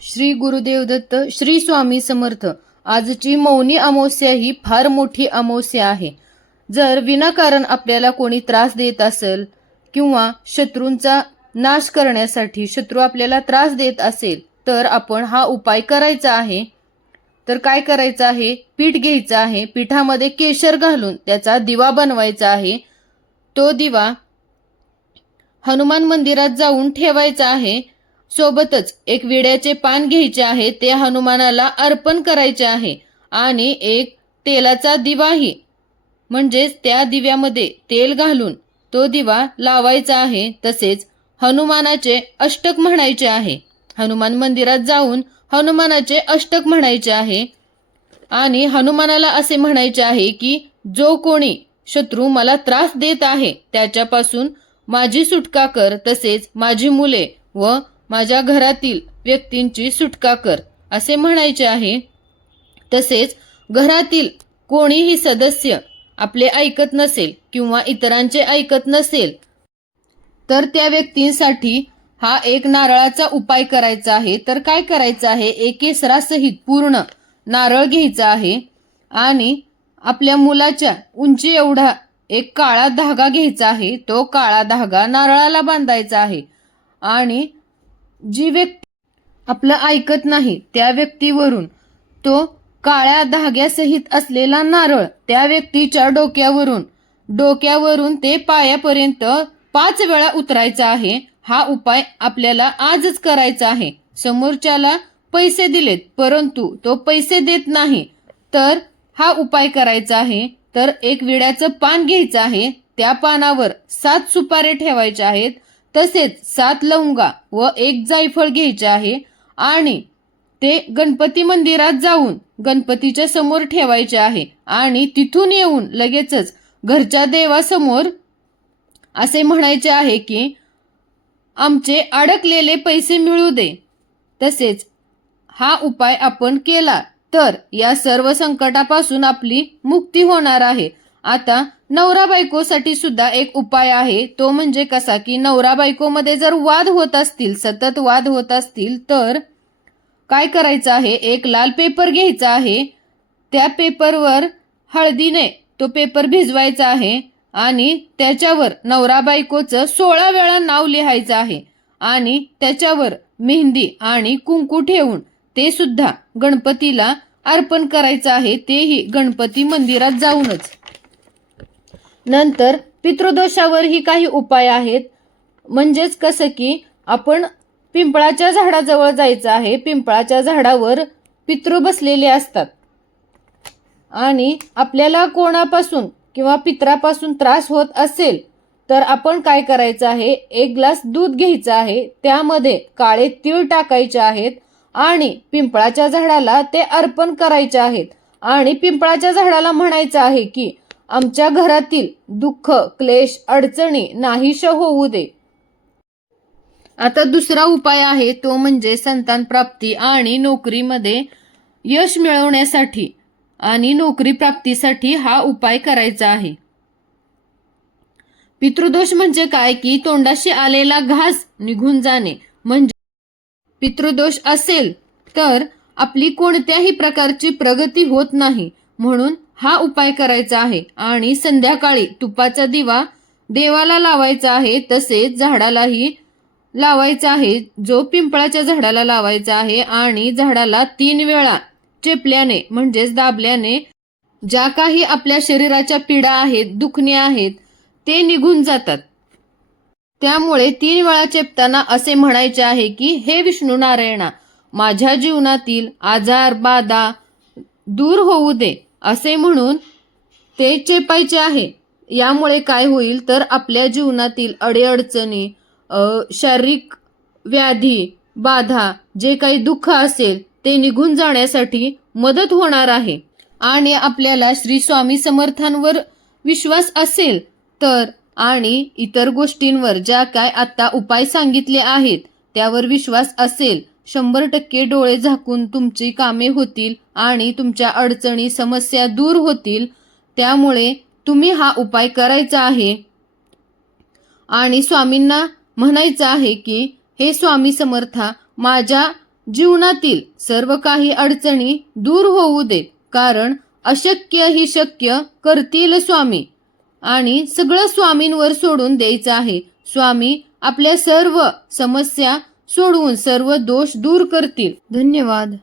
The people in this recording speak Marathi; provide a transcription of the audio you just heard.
श्री गुरुदेव दत्त श्री स्वामी समर्थ. आजची मौनी अमावस्या ही फार मोठी अमावस्या आहे. जर विनाकारण आपल्याला कोणी त्रास देत असेल किंवा शत्रूंचा नाश करण्यासाठी शत्रू आपल्याला त्रास देत असेल तर आपण हा उपाय करायचा आहे. तर काय करायचं आहे? पीठ घ्यायचं आहे. पिठामध्ये केशर घालून त्याचा दिवा बनवायचा आहे. तो दिवा हनुमान मंदिरात जाऊन ठेवायचा आहे. सोबतच एक विड्याचे पान घ्यायचे आहे ते हनुमानाला अर्पण करायचे आहे. आणि एक तेलाचा दिवाही म्हणजेच त्या दिव्यामध्ये तेल घालून तो दिवा लावायचा आहे तसेच हनुमानाचे अष्टक म्हणायचे आहे. हनुमान मंदिरात जाऊन हनुमानाचे अष्टक म्हणायचे आहे. आणि हनुमानाला असे म्हणायचे आहे की जो कोणी शत्रू मला त्रास देत आहे त्याच्यापासून माझी सुटका कर तसेच माझी मुले व माझ्या घरातील व्यक्तींची सुटका कर असे म्हणायचे आहे. तसेच घरातील कोणीही सदस्य आपले ऐकत नसेल किंवा इतरांचे ऐकत नसेल तर त्या व्यक्तींसाठी हा एक नारळाचा उपाय करायचा आहे. तर काय करायचं आहे? एक केसरासहित पूर्ण नारळ घ्यायचा आहे आणि आपल्या मुलाच्या उंची एवढा एक काळा धागा घ्यायचा आहे. तो काळा धागा नारळाला बांधायचा आहे आणि जी व्यक्ती आपलं ऐकत नाही त्या व्यक्तीवरून तो काळ्या धाग्यासहित असलेला नारळ त्या व्यक्तीच्या डोक्यावरून डोक्यावरून ते पायापर्यंत पाच वेळा उतरायचा आहे हा उपाय आपल्याला आजच करायचा आहे. समोरच्याला पैसे दिलेत परंतु तो पैसे देत नाही. तर हा उपाय करायचा आहे तर एक विड्याचं पान घ्यायचं आहे त्या पानावर सात सुपारे ठेवायचे आहेत तसेच सात लवंगा व एक जायफळ घ्यायचे आहे आणि ते गणपती मंदिरात जाऊन गणपतीच्या समोर ठेवायचे आहे आणि तिथून येऊन लगेचच घरच्या देवासमोर असे म्हणायचे आहे की आमचे अडकलेले पैसे मिळू दे. तसेच हा उपाय आपण केला तर या सर्व संकटापासून आपली मुक्ती होणार आहे. आता नवरा बायकोसाठी सुद्धा एक उपाय आहे. तो म्हणजे कसा की नवरा बायकोमध्ये जर वाद होत असतील सतत वाद होत असतील तर काय करायचं आहे? एक लाल पेपर घ्यायचा आहे. त्या पेपरवर हळदीने तो पेपर भिजवायचा आहे आणि त्याच्यावर नवरा बायकोचं सोळा वेळा नाव लिहायचं आहे आणि त्याच्यावर मेहंदी आणि कुंकू ठेवून ते सुद्धा गणपतीला अर्पण करायचं आहे. तेही गणपती मंदिरात जाऊनच. नंतर पितृदोषावरही काही उपाय आहेत. म्हणजेच कसं की आपण पिंपळाच्या झाडाजवळ जायचं आहे. पिंपळाच्या झाडावर पितृ बसलेले असतात. आणि आपल्याला कोणापासून किंवा पित्रापासून त्रास होत असेल तर आपण काय करायचं आहे? एक ग्लास दूध घ्यायचं आहे. त्यामध्ये काळे तीळ टाकायचे आहेत आणि पिंपळाच्या झाडाला ते अर्पण करायचे आहेत. आणि पिंपळाच्या झाडाला म्हणायचं आहे की आमच्या घरातील दुःख क्लेश अडचणी नाहीश होऊ दे. आता दुसरा उपाय आहे तो म्हणजे संतान प्राप्ती आणि नोकरीमध्ये यश मिळवण्यासाठी आणि नोकरी प्राप्तीसाठी हा उपाय करायचा आहे. पितृदोष म्हणजे काय? की तोंडाशी आलेला घास निघून जाणे. म्हणजे पितृदोष असेल तर आपली कोणत्याही प्रकारची प्रगती होत नाही. म्हणून हा उपाय करायचा आहे. आणि संध्याकाळी तुपाचा दिवा देवाला लावायचा आहे तसेच झाडालाही लावायचा आहे. जो पिंपळाच्या झाडाला लावायचा आहे आणि झाडाला तीन वेळा चेपल्याने म्हणजेच दाबल्याने ज्या काही आपल्या शरीराच्या पीडा आहेत दुखणे आहेत ते निघून जातात. त्यामुळे तीन वेळा चेपताना असे म्हणायचे आहे की हे विष्णू नारायणा माझ्या जीवनातील आजार बाधा दूर होऊ दे. असे म्हणून ते चेपायचे आहे. यामुळे काय होईल तर आपल्या जीवनातील अडीअडचणी शारीरिक व्याधी बाधा जे काही दुःख असेल ते निघून जाण्यासाठी मदत होणार आहे. आणि आपल्याला श्री स्वामी समर्थांवर विश्वास असेल तर आणि इतर गोष्टींवर ज्या काय आता उपाय सांगितले आहेत त्यावर विश्वास असेल शंभर टक्के डोळे झाकून तुमची कामे होतील आणि तुमच्या अडचणी समस्या दूर होतील. त्यामुळे तुम्ही हा उपाय करायचा आहे. आणि स्वामींना म्हणायचं आहे की हे स्वामी समर्था माझ्या जीवनातील सर्व काही अडचणी दूर होऊ देत कारण अशक्य ही शक्य करतील स्वामी. आणि सगळं स्वामींवर सोडून द्यायचं आहे. स्वामी आपल्या सर्व समस्या सोडवून सर्व दोष दूर करतील. धन्यवाद.